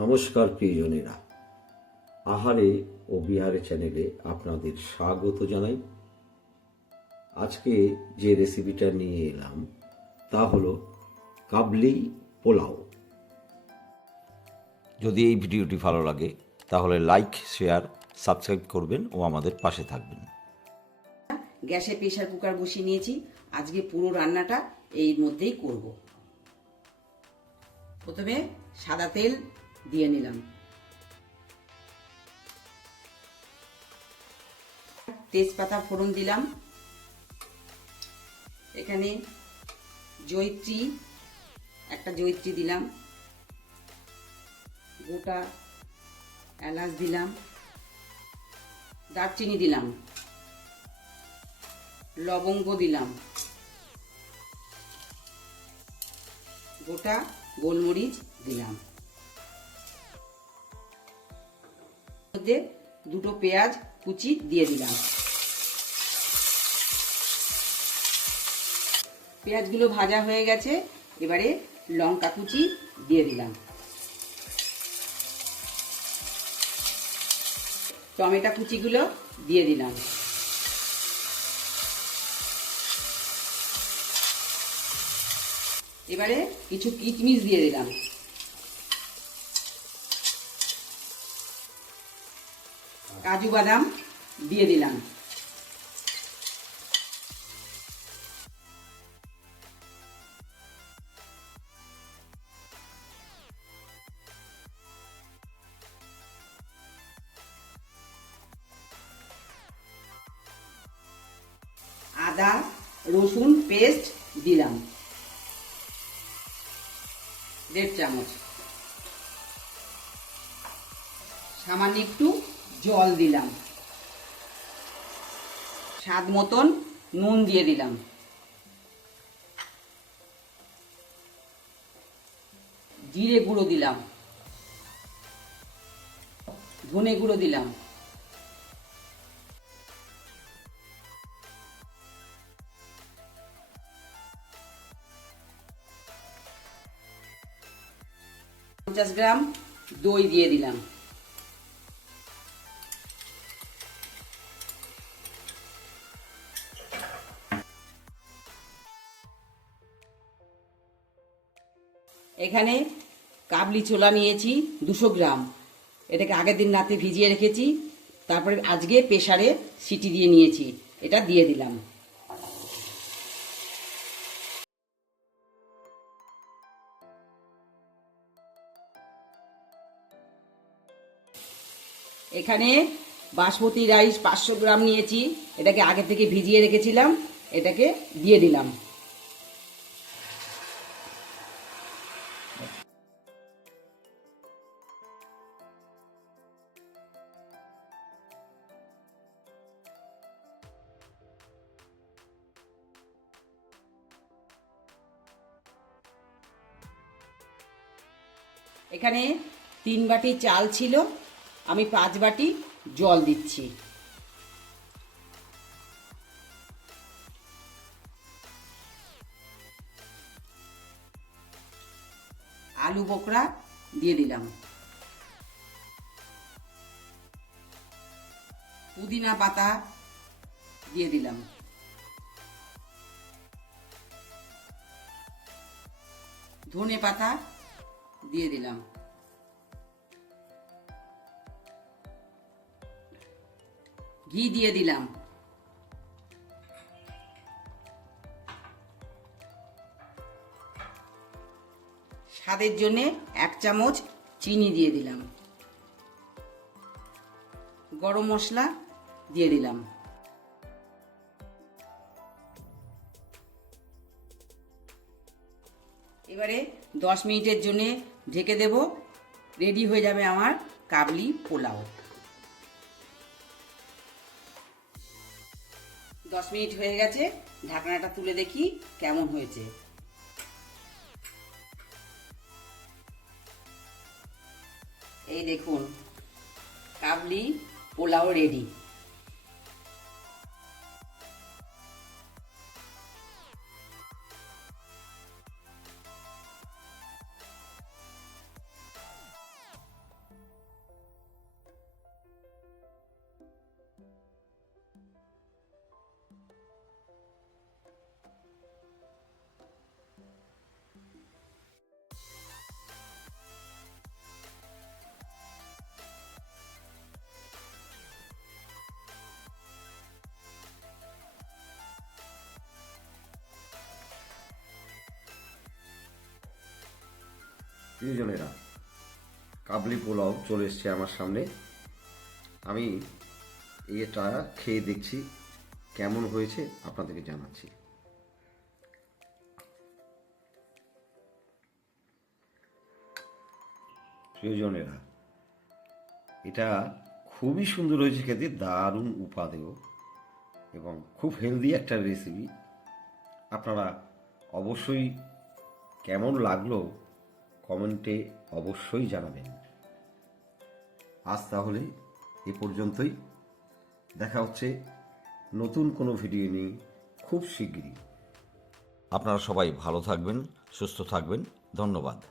নমস্কার প্রিয়জনেরা। আহারে ও বিহারে চ্যানেলে আপনাদের স্বাগত জানাই। আজকে যে রেসিপিটা নিয়ে এলাম, তা হলো কাবলি পোলাও। যদি এই ভিডিওটি ভালো লাগে, তাহলে লাইক, শেয়ার, সাবস্ক্রাইব করবেন ও আমাদের পাশে থাকবেন। গ্যাসে প্রেশার কুকার বসিয়ে নিয়েছি। আজকে পুরো রান্নাটা এর মধ্যেই করব। প্রথমে সাদা তেল দিয়ে নিলাম। তেজপাতা ফোড়ন দিলাম। এখানে জৈত্রী একটা জৈত্রী দিলাম। গোটা এলাচ দিলাম। দারচিনি দিলাম। লবঙ্গ দিলাম। গোটা গোলমরিচ দিলাম। মধ্যে দুটো পেঁয়াজ কুচি দিয়ে দিলাম। পেঁয়াজগুলো ভাজা হয়ে গেছে, এবারে লঙ্কা কুচি দিয়ে দিলাম। টমেটো কুচিগুলো দিয়ে দিলাম। এবারে কিছু কিচমিচ দিয়ে দিলাম। কাজু বাদাম দিয়ে দিলাম। আদা রসুন পেস্ট দিলাম। দেড় চামচ। সামান্য একটু জল দিলাম। স্বাদ মতন নুন দিয়ে দিলাম। জিরে গুঁড়ো দিলাম। ধনে গুঁড়ো দিলাম। পঞ্চাশ গ্রাম দই দিয়ে দিলাম। এখানে কাবলি ছোলা নিয়েছি দুশো গ্রাম। এটাকে আগের দিন রাতে ভিজিয়ে রেখেছি। তারপরে আজকে প্রেসারে সিটি দিয়ে নিয়েছি। এটা দিয়ে দিলাম। এখানে বাসমতি রাইস পাঁচশো গ্রাম নিয়েছি। এটাকে আগে থেকে ভিজিয়ে রেখেছিলাম। এটাকে দিয়ে দিলাম। এখানে তিন বাটি চাল ছিল। আমি পাঁচ বাটি জল দিচ্ছি। আলু বোকরা দিয়ে দিলাম। পুদিনা পাতা দিয়ে দিলাম। ধনে পাতা দিয়ে দিলাম। ঘি দিয়ে দিলাম। স্বাদের জন্য এক চামচ চিনি দিয়ে দিলাম। গরম মশলা দিয়ে দিলাম। এবারে দশ মিনিটের জন্য ঢেকে দেব। রেডি হয়ে যাবে আমার কাবলি পোলাও। দশ মিনিট হয়ে গেছে, ঢাকনাটা তুলে দেখি কেমন হয়েছে। এই দেখুন, কাবলি পোলাও রেডি প্রিয়জনেরা কাবলি পোলাও চলে এসছে আমার সামনে। আমি এটা খেয়ে দেখছি, কেমন হয়েছে আপনাদেরকে জানাচ্ছি। প্রিয়জনেরা, এটা খুবই সুন্দর হয়েছে খেতে, দারুণ উপাদেয় এবং খুব হেলদি একটা রেসিপি আপনারা অবশ্যই কেমন লাগল কমেন্টে অবশ্যই জানাবেন। আজ তাহলে এ পর্যন্তই। দেখা হচ্ছে নতুন কোনো ভিডিও নিয়ে খুব শিগগিরই। আপনারা সবাই ভালো থাকবেন, সুস্থ থাকবেন। ধন্যবাদ।